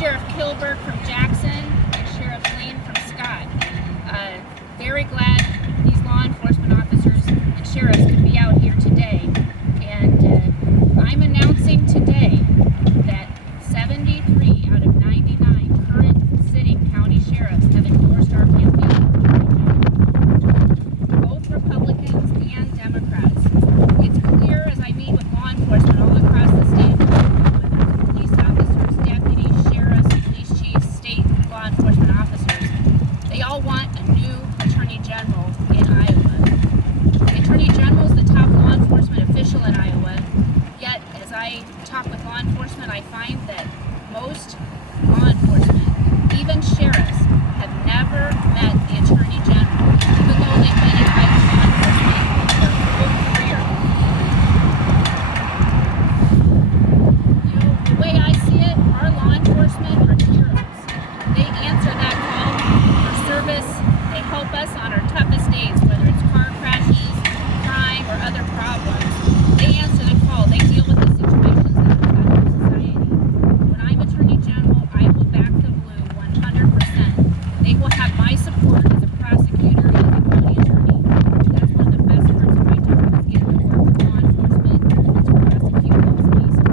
Sheriff Kilberg from Jackson and Sheriff Lane from Scott. Very glad these law enforcement officers and sheriffs could be out here today. And I'm announcing today that 73 out of 99 current sitting county sheriffs have endorsed our campaign. Both Republicans and Democrats. It's clear as I meet with law enforcement all across the state, whether it's police officers, deputies, sheriffs, police chiefs, state law enforcement officers, they all want a new Attorney General in Iowa. The Attorney General is the top law enforcement official in Iowa, yet as I talk with law enforcement, I find that most law enforcement, even sheriffs, have never met the Attorney General, even though they've been in Iowa law enforcement their whole career. You know, the way I see it, our law enforcement are heroes. They answer that call for service. They help us on our toughest days, whether it's car crashes, crime, or other problems. They answer the call. They deal with the situations that affect our society. When I'm Attorney General, I will back the blue 100%. They will have my support as a prosecutor and as a county attorney. That's one of the best parts of my job, is getting to work with law enforcement to prosecute those cases.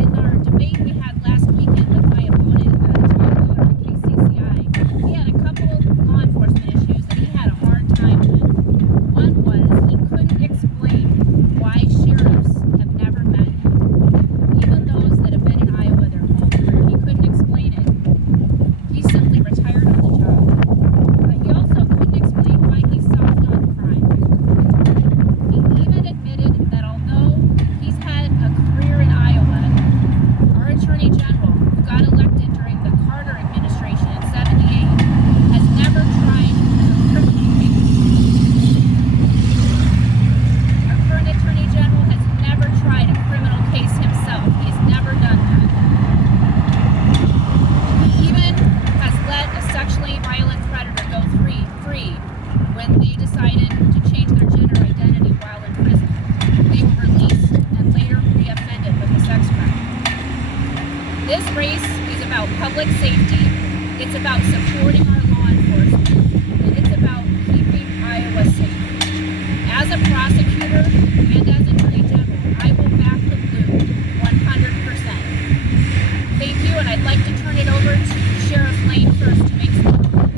In our debate we had last weekend with my opponent, Tom Miller at KCCI, he had a couple law enforcement issues that he had a hard time with. One was he couldn't explain why sheriffs have never met him. Even those that have been in Iowa their whole career, he couldn't explain it. He simply retired on the job. But he also couldn't explain why he's soft on crime. He even admitted that although he's had a career in Iowa, our Attorney General, who got elected during the Carter administration in '78, has never tried a criminal case. Our current Attorney General has never tried a criminal case himself. He's never done that. He even has let a sexually violent predator go free when they decided to change their gender identity while in prison. They were released and later reoffended with a sex crime. This race is about public safety, it's about supporting our law enforcement, and it's about keeping Iowa safe. As a prosecutor and as Attorney General, I will back the blue 100%. Thank you, and I'd like to turn it over to Sheriff Lane first to make some comments.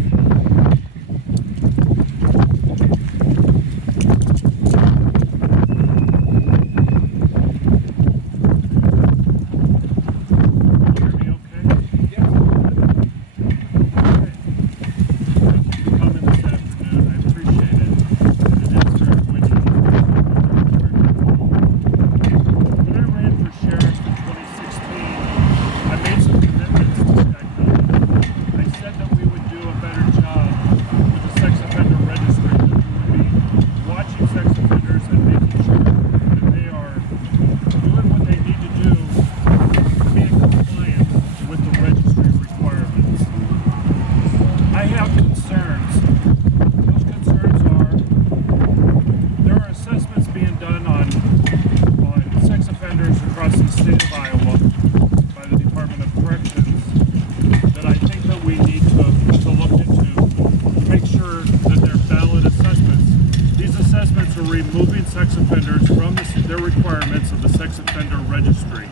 Removing sex offenders from their requirements of the sex offender registry,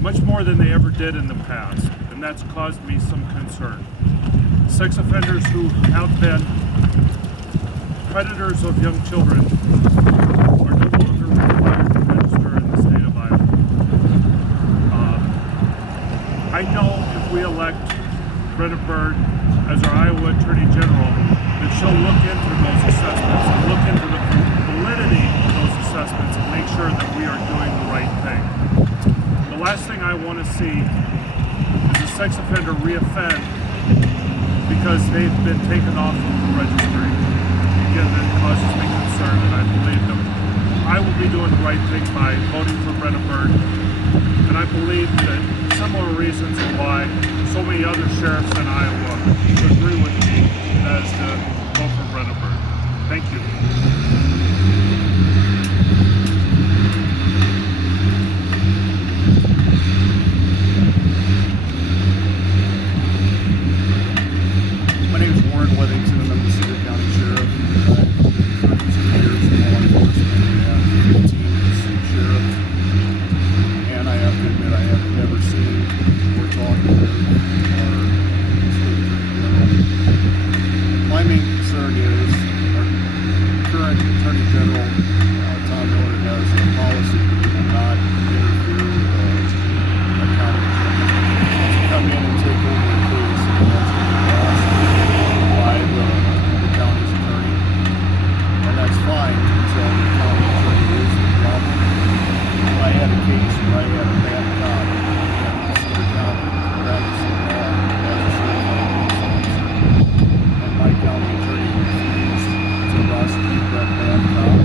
much more than they ever did in the past, and that's caused me some concern. Sex offenders who have been predators of young children are no longer required to register in the state of Iowa. I know if we elect Brenna Bird as our Iowa Attorney General, that she'll look into those assessments and look into the validity of those assessments and make sure that we are doing the right thing. The last thing I want to see is a sex offender reoffend because they've been taken off of the registry. Again, that causes me concern, and I believe that I will be doing the right thing by voting for Brenna Bird. And I believe that similar reasons why so many other sheriffs in Iowa agree with me as to vote for Brenna Bird. Thank you. never seen or talked to our state attorney general. My main concern is our current attorney general, Tom Miller, has a policy that he will not interfere with a county attorney. Come in and take over a case and that's going to be lost by the county's attorney. And that's fine until the county attorney is the problem. I had a case where I had a bad cop in Cedar County practicing law as a certified police officer. And my county attorney refused to prosecute that bad cop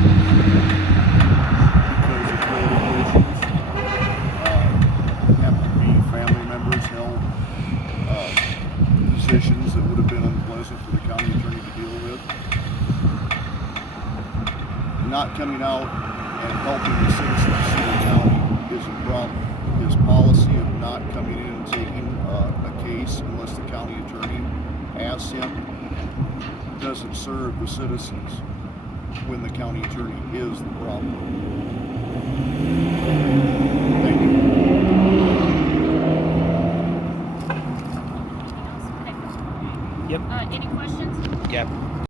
because of political issues. Happened to be family members held positions that would have been unpleasant for the county attorney to deal with. Not coming out and helping the citizens of Cedar County is a problem. His policy of not coming in and taking a case unless the county attorney asks him doesn't serve the citizens when the county attorney is the problem. Thank you. Anything else? Okay. Yep. Any questions? Yep.